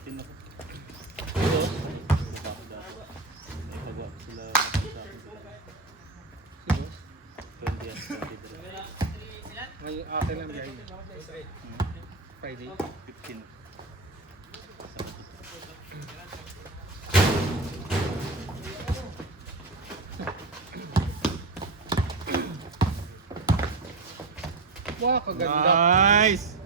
18 ako. Ito. Nagtago ako sila sa akin. Si boss. 20 at 23. Ngayon akin lang guys. Friday. 15. Wow, kaganda. Nice!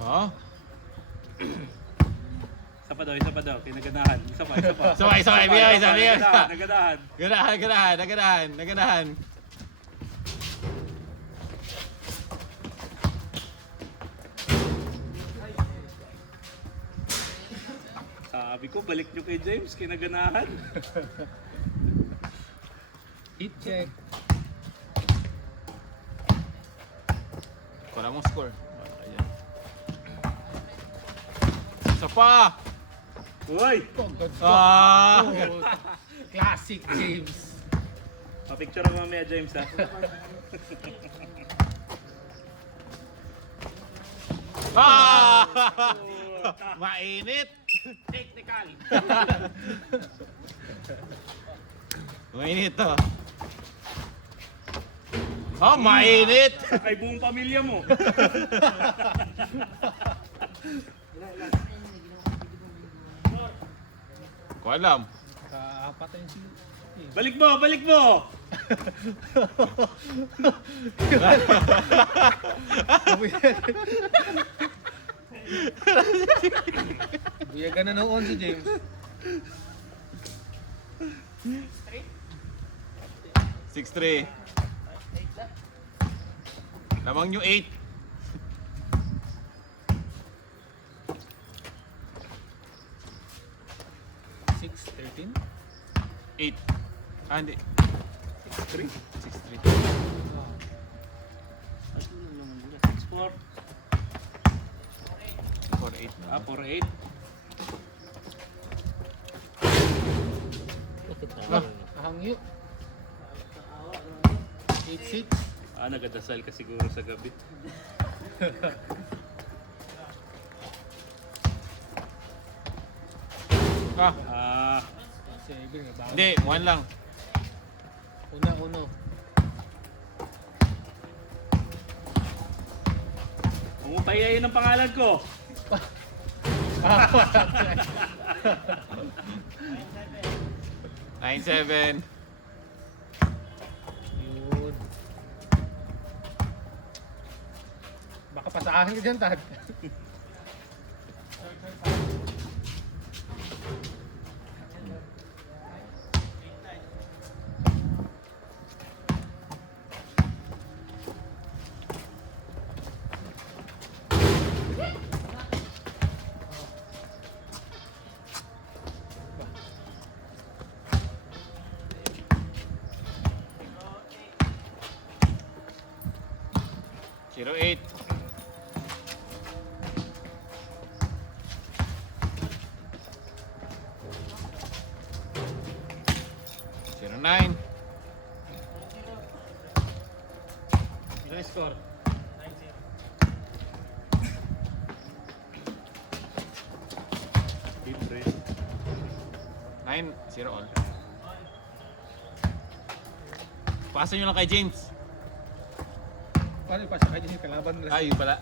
Oh, Isa pa daw, kinaganahan. Isa pa. Sabay, bigay, bigay. Naganahan. Naganahan. Sabi ko, balik nyo kay James, kinaganahan. Hit check. Wala mong score. Ayan. Isa pa! Uy! Kaganda. Ah! Oh, classic James. Pa-picture ako mamaya, James, ha? Ah! Mainit! Technical! Mainit to. Oh, mainit! Kay buong pamilya mo. Ko alam. Kaapat yung si... Balik mo! Buyagan na noon si James. 6-3. Lamang nyo 8. 6-13. 8. Ah, hindi. 3? 6-3. 6-4. 4-8 na. 4-8. Ahangyo. 8-6. Nagadasal ka siguro sa gabi. Ah, 7. hindi. 1 lang. Uno. Payayin ang pangalan ko. 9-7. Yun. Baka pasahan ka dyan, Tad. Zero 8. Zero 9. Nice score. 9, 0 all. Pasa nyo lang kay James. Paano yung pasakay dyan yung kalaban nila? Ay, yun pala.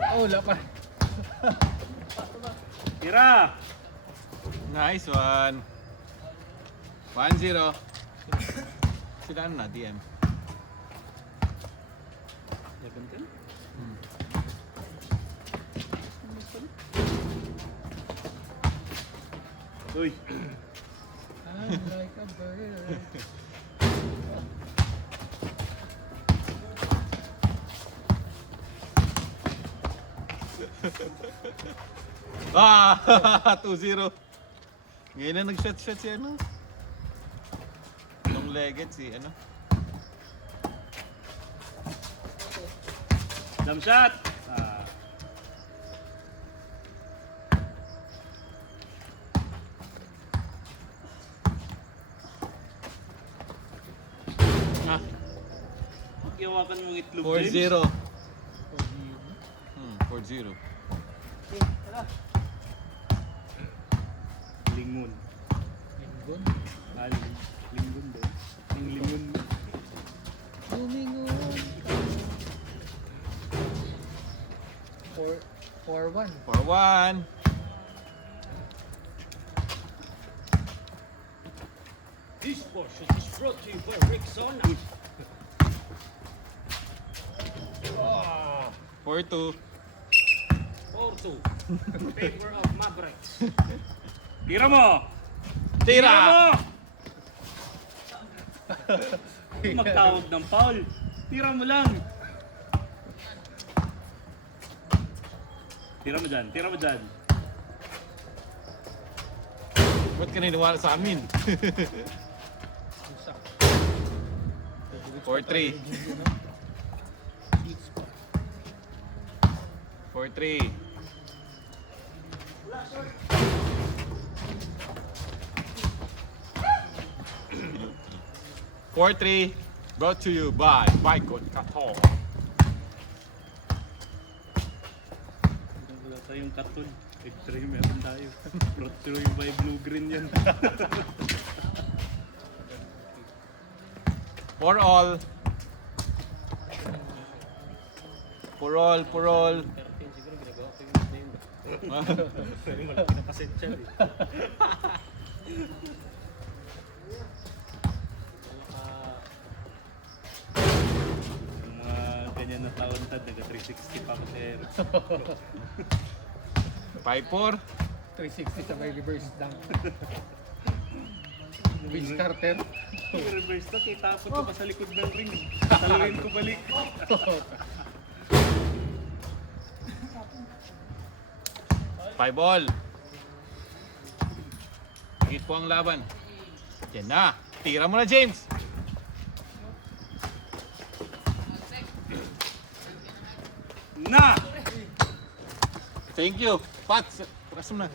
Oh, wala pa. Tira! Nice one. 1-0. Sila ano na, DM. 11-10? Uy! I'm like a bird. Ah! 2-0. Ngayon na nag-shot-shot si ano. Long-legged si ano. Jump shot! Ah. Ah, Iwakan mong itlog, 4-0. James. 4-0. Lingon. Linggon. Lingon ba? Yung lingon. Lumingon. 4-1. 4-1. This portion is brought to you by Rexona. 4-2. Porto, favor of Mavericks. Tira mo! Tira! mo! Magtawag ng foul. Tira mo lang. Tira mo dyan. Tira mo dyan. Ba't ka niniwala sa amin? Usak. 4-3. 4-3. 4-3. Brought to you by Bicon Katon. Wala tayong katon. X-ray meron tayo. Brought to you by Blue-Green yan. For all. For all, for all. Siguro ginagawa ko yung name. Pero malaki na pasensya eh. Yung mga ganyan na taon tad, naga 360 pa ako sa air. 5-4. 360 sa may reverse dunk. Vince Carter. Yung reverse to, kita ko pa sa likod ng ring. Taluin ko balik. 5-all. Higit po ang laban. Yan na. Tira mo na, James. Na! Thank you. Pat, paras mo na.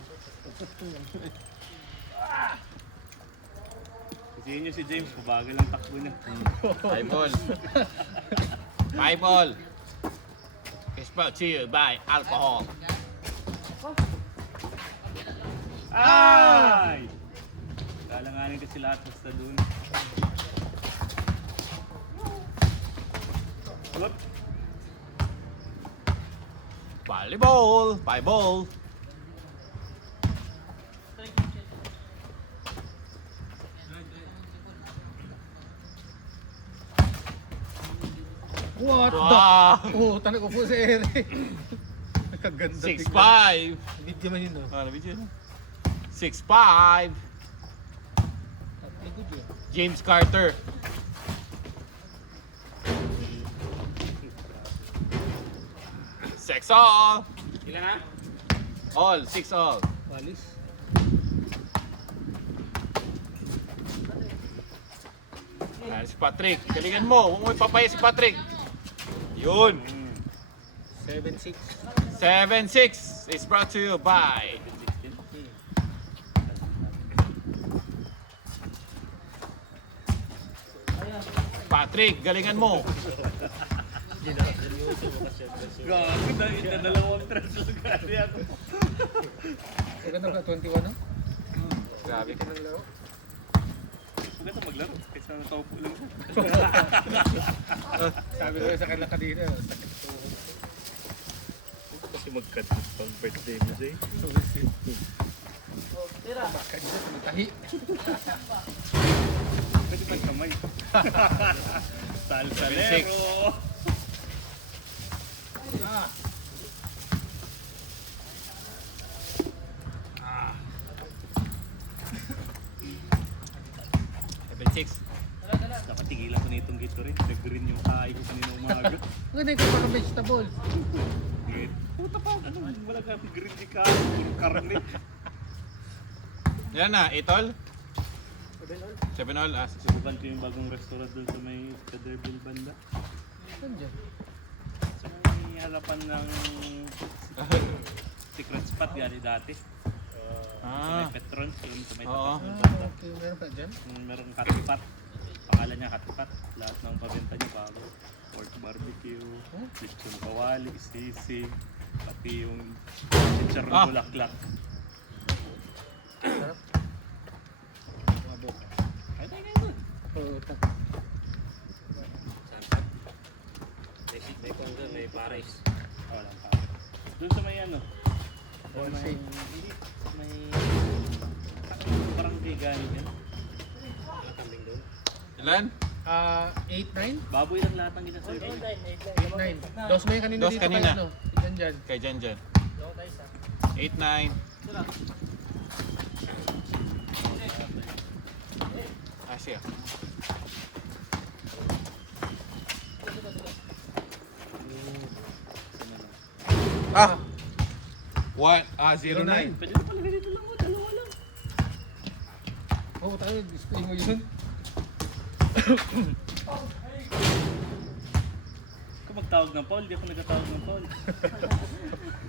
Kasi yun yung si James, mabagal ang takbo niya. 5-all. 5-all. It's brought to you by alcohol. Ay! Kalanganin kasi lahat basta doon. Whoop! Volleyball. 5-all. What the? Wow. Oh, tanong ko po sa ere. Nakaganda. 6-5. Video man yun, no? Ano, video? 6-5. Good yun. James Carter. Six all. Ilan na? All. 6 all. Walis. Ayan si Patrick. Galingan mo. Huwag mo ipapaya si Patrick. Yun. 7-6. 7-6 is brought to you by Patrick. Galingan mo. Gago, dahil na dalawang tres lang kari ako. Maganda ka, 21, no? Grabe. Ito ng laro. Maganda maglaro, kaysa nakaupo lang ko. Sabi ko sa kanila kanina, sakit ito. Kasi mag-cut pang birthday mo siya. Kanina, tumitahi. Pwede pang kamay. Six. Salsalero! Ah, 7-6. Dapat tigilan ko na itong Gatorade. Nag-green yung kain ko kanina umaga. maganda yung kapag vegetable. Puta pa. Ano, wala kami greedy ka. Puro karne. Yan na, 8 all? 7 all? Ah, sige. Subukan ko yung bagong restaurant doon sa may Kaderbil banda. Saan dyan? Sa may harapan ng secret spot gali dati. Sa Ah, may Petron, yun sa may Oo. tapat ng Ah, banda. okay. Meron pa dyan? Merong katipat. Pangalan niya katipat. Lahat ng pabenta niya bago. Pork barbecue, lechon kawali, sisig, pati yung chicharon Ah. bulaklak. Sarap. Ay, tayo ngayon. Oo. May kwan doon, may pares. Wala pa. Doon sa may ano? Sa All may... safe. Hindi. Sa may... Parang vegan yan. Nakakambing doon. ilan? 8-9? Baboy lang lahat ng ginasabi. 8-9. Dos may kanina Dos dito kanina. kayo, ano? Dyan dyan. Kay Jan Jan. 8, 9. Ah, siya. Ah! 09. Pwede na pala ganito lang mo. Dalawa lang. Oo, tayo. Display mo yun. Kung magtawag ng Paul, di ako nagtatawag ng Paul.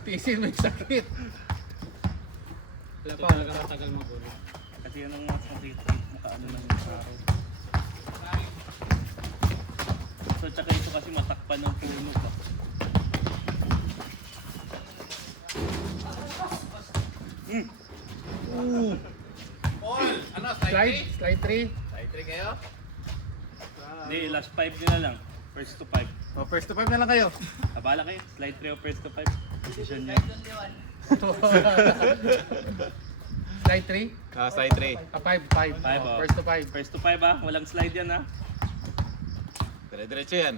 Tiisin may sakit. Wala pa talaga matagal mag-ulo. Kasi yan ang kasi makaano ng araw. So tsaka ito kasi matakpan ng puno pa. Paul, ano, Slide. Slide 3. Slide 3 kayo? Hindi, last 5 din na lang. First to 5. O, first to 5 na lang kayo. Abala kayo, slide 3 o first to 5. Decision niya. Slide 3. Ah, slide 3. 5. 5. 5 oh. First to 5. First to 5 ah, walang slide yan ah. Dire-diretso yan.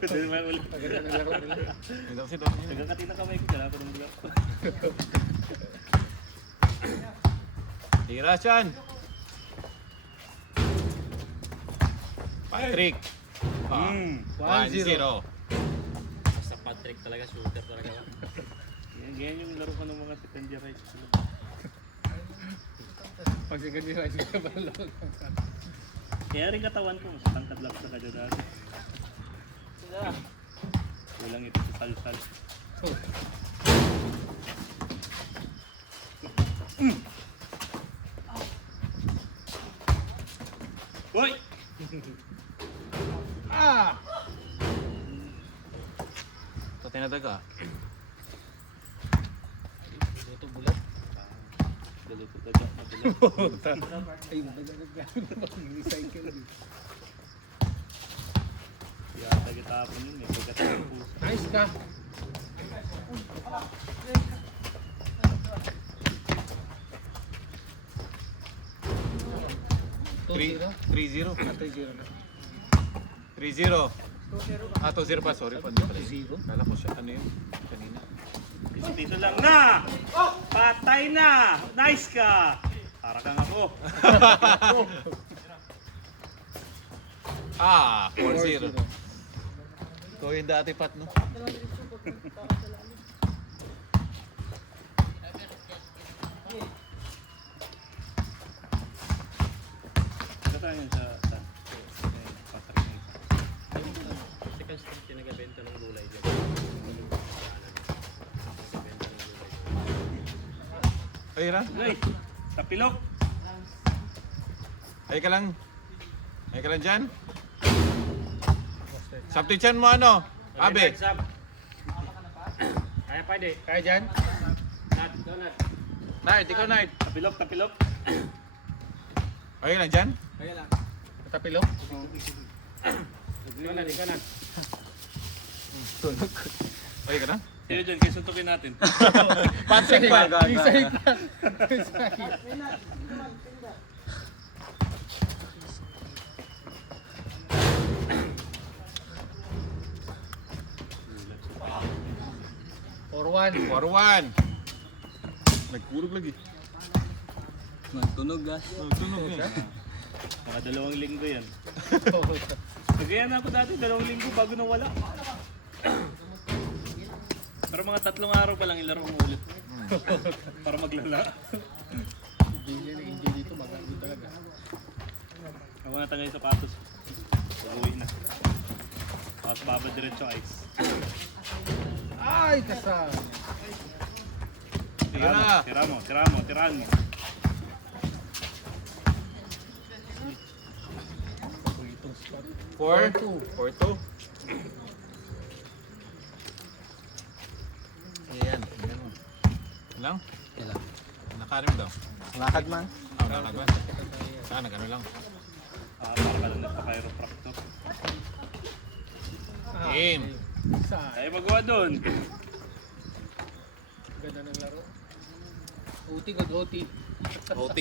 Pwede naman ulit. Maganda ng laro nila. Ito kasi doon. Nagkakati na kamay ko, kaya pa ng block. Tira siyan. Patrick. Ah, 1-0. Basta Patrick talaga, shooter talaga. Ganyan yung laro ko ng mga second year high school. Pag siya ganyan ay siya balo. Kaya rin katawan ko, mas tangkad lang sa kanya dati. Kulang ito sa salsal. Hoy! Ah! Ito tinadaga. Luto bulat. Daluto daga, matulang. Ay, mag-recycle. Kaya tagitapon yun, may pagkatapon puso. Nice ka. Three- 3-0. 3-0 na. 3-0. Ah, 2-0 pa. Sorry pa. Hindi pala. 2-0? Kala ko siya. Ano yun? Kanina. Piso-piso lang na! Patay na! Nice ka! Para kang ako. Ah, 4-0. Ikaw yung dati, Pat, no? Katawa yun sa Patrick na isa. Second street yung nagabenta ng gulay dyan. Nagabenta ng gulay. Ay, Ra. Ay! Tapilok! Ay ka lang. Ay ka lang dyan. Substitution mo ano? Abe. Sab. Kaya pwede. Kaya dyan? Nad, Donald. Nard, ikaw Nard. Tapilok, tapilok! Ay ka lang dyan. Kaya lang. Matapilok? Donald, ikaw na. Ay ka lang. Sino dyan? Kaya suntukin natin. Patrick pa. Isay pa. Or 1. 4-1. Nagkurog lagi. Magtunog ah. Tunog eh. Mga 2 linggo yan. Nagayan ako dati, 2 linggo bago nawala. Pero mga 3 araw pa lang ilaro mo ulit. Para maglala. Hindi niya na-enjoy dito, maganda talaga. Ako na tagay sapatos. Uwi na. Tapos baba diretso ice. Ay, kasal! Sige na. Tirahan mo. Itong spot. 4-2. Ayan. Lang? Kailan? Nakarim daw. Lakad man. Nakad ba? Saan? Nagano lang. Para ka lang nagpa-chiropractor. Game. Saan? Tayo magawa doon. Ganda ng laro. OT, good OT. OT.